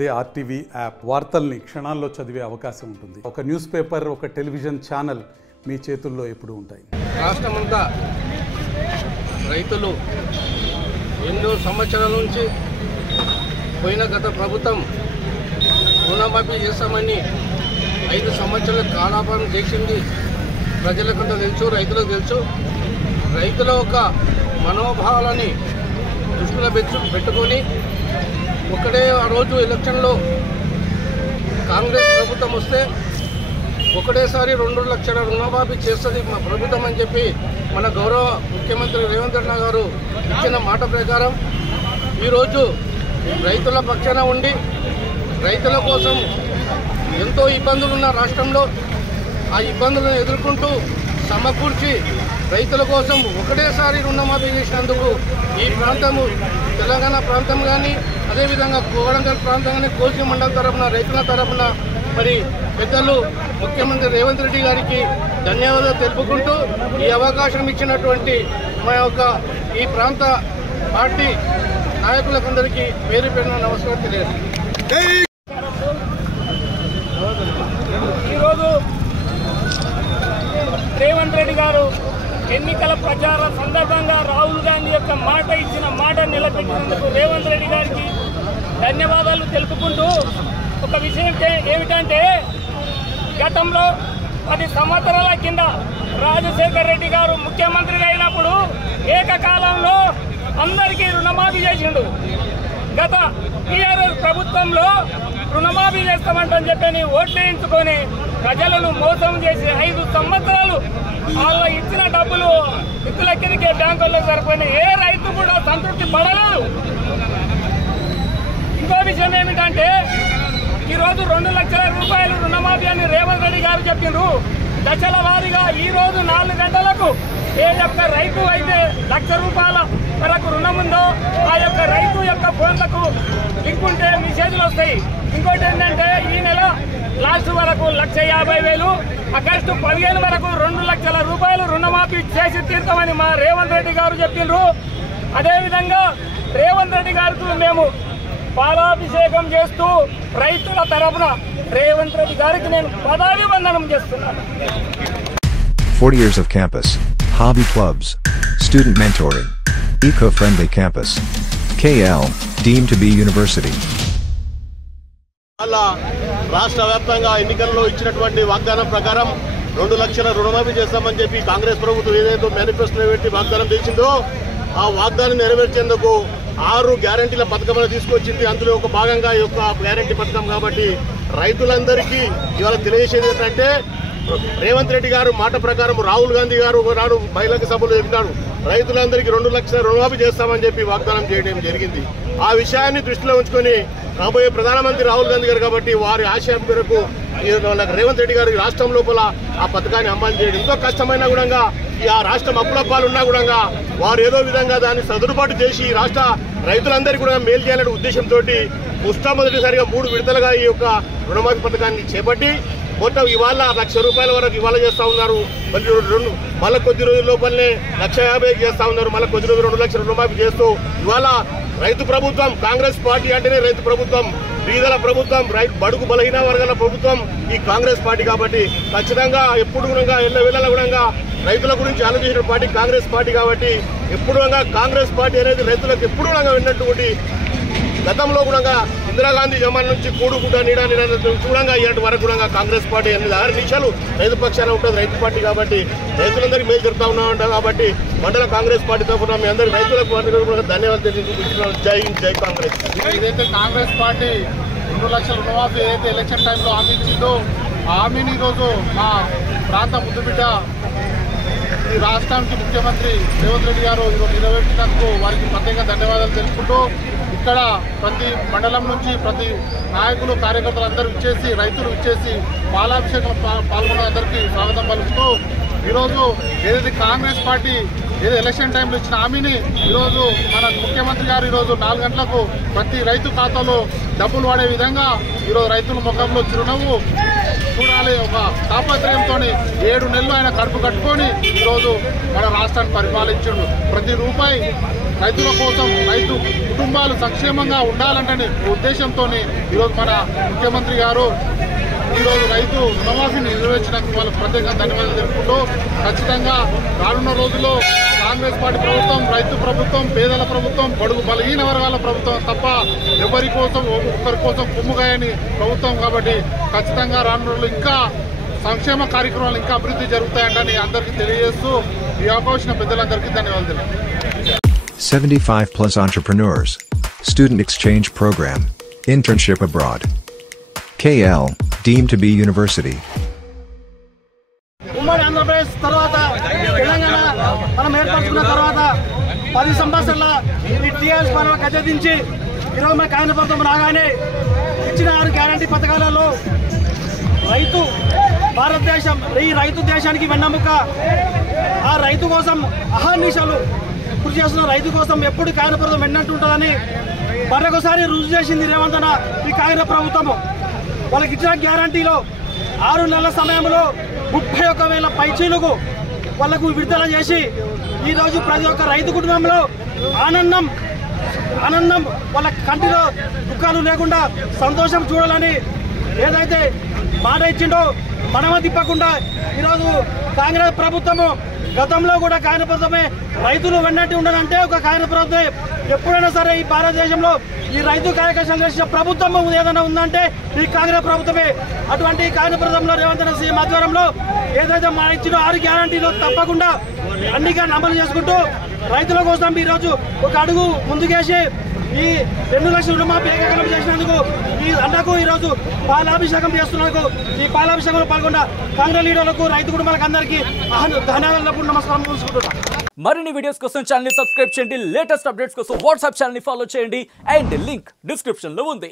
అదే RTV app వార్తల్ని క్షణాల్లో చదివే అవకాశం ఉంటుంది. ఒక న్యూస్ పేపర్, ఒక టెలివిజన్ ఛానల్ మీ చేతుల్లో ఎప్పుడూ ఉంటాయి. రాష్ట్రమంతా రైతులు ఎన్నో సంవత్సరాల నుంచి పోయిన గత ప్రభుత్వం రుణమాఫీ చేస్తామని 5 సంవత్సరాల కాలాపన చేసింది. ప్రజలకంతా తెలుసు, రైతులకు తెలుసు. రైతుల ఒక మనోభావాలని దృష్టిలో పెట్టుకొని ఒకటే ఆ రోజు ఎలక్షన్లో కాంగ్రెస్ ప్రభుత్వం వస్తే ఒకటేసారి 2 లక్షల రుణమాఫీ చేస్తుంది మా ప్రభుత్వం అని చెప్పి మన గౌరవ ముఖ్యమంత్రి రేవంత్ రెడ్డి గారు ఇచ్చిన మాట ప్రకారం ఈరోజు రైతుల పక్షాన ఉండి రైతుల కోసం ఎంతో ఇబ్బందులు ఉన్న రాష్ట్రంలో ఆ ఇబ్బందులను ఎదుర్కొంటూ సమకూర్చి రైతుల కోసం ఒకటేసారి రుణమాఫీ చేసినందుకు ఈ ప్రాంతము తెలంగాణ ప్రాంతం కానీ అదేవిధంగా కోవడంగల్ ప్రాంతం కానీ కోసి మండలం తరఫున రైతుల తరఫున మరి పెద్దలు ముఖ్యమంత్రి రేవంత్ రెడ్డి గారికి ధన్యవాదాలు తెలుపుకుంటూ ఈ అవకాశం ఇచ్చినటువంటి మా యొక్క ఈ ప్రాంత పార్టీ నాయకులకందరికీ పేరు పేరున నమస్కారం తెలియజేస్తున్నాను. ఈరోజు రేవంత్ రెడ్డి గారు ఎన్నికల ప్రచార సందర్భంగా రాహుల్ గాంధీ యొక్క మాట ఇచ్చిన మాట నిలబెట్టినందుకు రేవంత్ రెడ్డి గారికి ధన్యవాదాలు తెలుపుకుంటూ ఒక విషయం ఏమిటంటే గతంలో 10 సంవత్సరాల కింద రాజశేఖర్ రెడ్డి గారు ముఖ్యమంత్రిగా అయినప్పుడు ఏకకాలంలో అందరికీ రుణమాఫీ చేసిండు. గత టీఆర్ఎస్ ప్రభుత్వంలో రుణమాఫీ చేస్తామంటని చెప్పని ఓట్లు వేయించుకొని ప్రజలను మోసం చేసి 5 సంవత్సరాలు వాళ్ళ ఇచ్చిన డబ్బులు ఇతరులెక్కడికే బ్యాంకుల్లో సరిపోయిన ఏ రైతు కూడా సంతృప్తి పడలేదు. ఇంకో విషయం ఏమిటంటే ఈరోజు 2 లక్షల రూపాయలు రుణమాఫీ అని రేవంత్ రెడ్డి గారు చెప్పిండ్రు. దశల వారీగా ఈరోజు 4 గంటలకు ఏ యొక్క రైతు అయితే 1 లక్ష రూపాయల వరకు రుణం ఉందో ఆ యొక్క రైతు యొక్క ఫోన్లకు లింక్ ఉంటే మెసేజ్లు వస్తాయి. ఇంకోటి ఏంటంటే ఈ నెల లాస్ట్ వరకు 1,50,000, ఆగస్టు 15 వరకు 2 లక్షల రూపాయలు రుణమాఫీ చేసి తీర్థమని మా రేవంత్ రెడ్డి గారు చెప్పిండ్రు. అదేవిధంగా రేవంత్ రెడ్డి గారికి మేము పాలాభిషేకం చేస్తూ రైతుల తరఫున రేవంత్ రెడ్డి గారికి నేను పదాభివందనం చేస్తున్నాను. 40 years of campus, hobby clubs, student mentoring, eco-friendly campus. KL, deemed to be university. అలా రాష్ట్ర వ్యాప్తంగా ఎన్నికల్లో ఇచ్చినటువంటి వాగ్దానం ప్రకారం 2 లక్షల రుణమాఫీ చేస్తామని చెప్పి కాంగ్రెస్ ప్రభుత్వం ఏదైతే మేనిఫెస్టోలో పెట్టి వాగ్దానం చేసిందో ఆ వాగ్దానం నెరవేర్చేందుకు 6 గ్యారంటీల పథకం తీసుకొచ్చింది. అందులో ఒక భాగంగా ఈ యొక్క గ్యారంటీ పథకం కాబట్టి రైతులందరికీ ఇవాళ తెలియజేసేది ఏంటంటే రేవంత్ రెడ్డి గారు మాట ప్రకారం రాహుల్ గాంధీ గారు ఒకనాడు బహిరంగ సభలో చెప్పినారు రైతులందరికీ 2 లక్షల రుణమాఫీ చేస్తామని చెప్పి వాగ్దానం చేయడం జరిగింది. ఆ విషయాన్ని దృష్టిలో ఉంచుకొని రాబోయే ప్రధానమంత్రి రాహుల్ గాంధీ గారు కాబట్టి వారి ఆశయం మేరకు రేవంత్ రెడ్డి గారు రాష్ట్రం లోపల ఆ పథకాన్ని అమలు చేయడం ఎంతో కష్టమైన కూడా ఆ రాష్ట్రం అప్పులప్పాలున్నా కూడా వారు ఏదో విధంగా దాన్ని సదురుబాటు చేసి రాష్ట్ర రైతులందరికీ కూడా మేలు చేయాలనే ఉద్దేశంతో మొట్టమొదటిసారిగా 3 విడతలుగా ఈ యొక్క రుణమాఫీ పథకాన్ని చేపట్టి మొత్తం ఇవాళ 1 లక్ష రూపాయల వరకు ఇవాళ చేస్తా ఉన్నారు. మళ్ళీ కొద్ది రోజుల లోపలనే 1,50,000 చేస్తా ఉన్నారు. మళ్ళీ కొద్ది రోజులు 2 లక్షల రుణమాఫీ చేస్తూ ఇవాళ రైతు ప్రభుత్వం కాంగ్రెస్ పార్టీ అంటేనే రైతు ప్రభుత్వం, బీదల ప్రభుత్వం, బడుగు బలహీన వర్గాల ప్రభుత్వం ఈ కాంగ్రెస్ పార్టీ కాబట్టి ఖచ్చితంగా ఎప్పుడు కూడా ఎల్లవేళలా కూడా రైతుల గురించి ఆలోచించిన పార్టీ కాంగ్రెస్ పార్టీ కాబట్టి ఎప్పుడు కాంగ్రెస్ పార్టీ అనేది రైతులకు ఎప్పుడు విన్నటువంటి గతంలో కూడా ఇందిరాగాంధీ జమానా నుంచి కూడుకుంటా నీడా చూడంగా ఇలాంటి వరకు కూడా కాంగ్రెస్ పార్టీ అనేది 6 నిమిషాలు రైతు పక్షాన ఉంటుంది రైతు పార్టీ కాబట్టి రైతులందరికీ మేలు జరుగుతూ ఉంటాం కాబట్టి మండల కాంగ్రెస్ పార్టీ తరఫున మీ అందరి రైతులకు ధన్యవాదాలు తెలియజేస్తున్నాను. జై హింద్, జై కాంగ్రెస్. ఏదైతే కాంగ్రెస్ పార్టీ 2 లక్షల రుణమాఫీ ఏదైతే ఎలక్షన్ టైంలో హామీ ఇచ్చిందో ఆ హామీని ఈరోజు మా ప్రాంత ముద్దుబిడ్డ ఈ రాష్ట్రానికి ముఖ్యమంత్రి రేవంత్ రెడ్డి గారు ఈరోజు నెరవేర్చినందుకు వారికి ప్రత్యేక ధన్యవాదాలు తెలుపుకుంటూ ఇక్కడ ప్రతి మండలం నుంచి ప్రతి నాయకులు కార్యకర్తలు అందరూ ఇచ్చేసి రైతులు ఇచ్చేసి పాలాభిషేకం పాల్గొన్న అందరికీ స్వాగతం పలుకుతూ ఈరోజు ఏదైతే కాంగ్రెస్ పార్టీ ఏదో ఎలక్షన్ టైంలో ఇచ్చిన హామీని ఈరోజు మన ముఖ్యమంత్రి గారు ఈరోజు 4 గంటలకు ప్రతి రైతు ఖాతాలో డబ్బులు పడే విధంగా ఈరోజు రైతుల ముఖంలో చిరునవ్వు చూడాలి ఒక తాపత్రయంతో 7 నెలలు ఆయన కడుపు కట్టుకొని ఈరోజు మన రాష్ట్రాన్ని పరిపాలించిండు. ప్రతి రూపాయి రైతుల కోసం, రైతు కుటుంబాలు సంక్షేమంగా ఉండాలంటే ఉద్దేశంతో ఈరోజు మన ముఖ్యమంత్రి గారు ఈరోజు రైతు రుణమాఫీని నెరవేర్చినందుకు వాళ్ళకు ప్రత్యేకంగా ధన్యవాదాలు తెలుపుకుంటూ ఖచ్చితంగా రానున్న రోజుల్లో కాంగ్రెస్ పార్టీ ప్రభుత్వం, రైతు ప్రభుత్వం, పేదల ప్రభుత్వం, బడుగు బలహీన వర్గాల ప్రభుత్వం తప్ప ఒకరి కోసం కుమ్ముగాయని ప్రభుత్వం. కాబట్టి ఖచ్చితంగా రానున్న రోజులు ఇంకా సంక్షేమ కార్యక్రమాలు ఇంకా అభివృద్ధి జరుగుతాయంటని అందరికీ తెలియజేస్తూ ఈ అవకాశం పెద్దలందరికీ ధన్యవాదాలు. 75 plus entrepreneurs. Student exchange program. Internship abroad. KL, deemed to be university. ఉమ్మడి ఆంధ్రప్రదేశ్ తర్వాత తెలంగాణ మనం ఏర్పరచుకున్న తర్వాత 10 సంవత్సరాల ఈ టీఆర్ఎస్ పాలన గద్దెదించి ఈరోజు మన కాంగ్రెస్ ప్రభుత్వం రాగానే ఇచ్చిన 6 గ్యారంటీ పథకాలలో రైతు భారతదేశం ఈ రైతు దేశానికి వెన్నెముక. ఆ రైతు కోసం అహర్నిశలు కృషి చేస్తున్న రైతు కోసం ఎప్పుడు కాంగ్రెస్ ప్రభుత్వం వెన్నట్టుంటుందని మరొకసారి రుజువు చేసింది రేవంత్ అన్న ఈ కాంగ్రెస్ ప్రభుత్వము. వాళ్ళకి ఇచ్చిన గ్యారంటీలో 6 నెలల సమయంలో 31,000 పైచీలకు వాళ్లకు విడుదల చేసి ఈరోజు ప్రతి ఒక్క రైతు కుటుంబంలో ఆనందం వాళ్ళ కంటిలో దుఃఖాలు లేకుండా సంతోషం చూడాలని ఏదైతే మాట ఇచ్చిండో మనమ తిప్పకుండా ఈరోజు కాంగ్రెస్ ప్రభుత్వము గతంలో కూడా కాంగ్రెస్ ప్రభుత్వమే రైతులు వెన్నట్టు ఉండదంటే ఒక కాంగ్రెస్ ప్రభుత్వమే ఎప్పుడైనా సరే ఈ భారతదేశంలో ఈ రైతు కార్యక్రమాలు చేసిన ప్రభుత్వం ఏదైనా ఉందంటే ఈ కాంగ్రెస్ ప్రభుత్వమే. అటువంటి కాంగ్రెస్ ప్రభుత్వంలో రేవంత్ రెడ్డి సీఎం ఆధ్వర్యంలో ఏదైతే మా ఇచ్చిన 6 గ్యారంటీలు తప్పకుండా అన్నిగా అమలు చేసుకుంటూ రైతుల కోసం ఈరోజు ఒక అడుగు ముందుకేసి ఈ 2 లక్షల రుణమాఫీ ఏకగ్రీవం చేసినందుకు ఈ అన్నకు ఈరోజు పాలాభిషేకం చేస్తున్నందుకు ఈ పాలాభిషేకంలో పాల్గొన్న కాంగ్రెస్ లీడర్లకు, రైతు కుటుంబాలకు అందరికీ ధన్యవాదాలు, నమస్కారం తెలుసుకుంటున్నాను. మరిన్ని వీడియోస్ కోసం ఛానల్ ని సబ్స్క్రైబ్ చేయండి. లేటెస్ట్ అప్డేట్స్ కోసం వాట్సాప్ ఛానల్ ని ఫాలో చేయండి. అండ్ లింక్ డిస్క్రిప్షన్ లో ఉంది.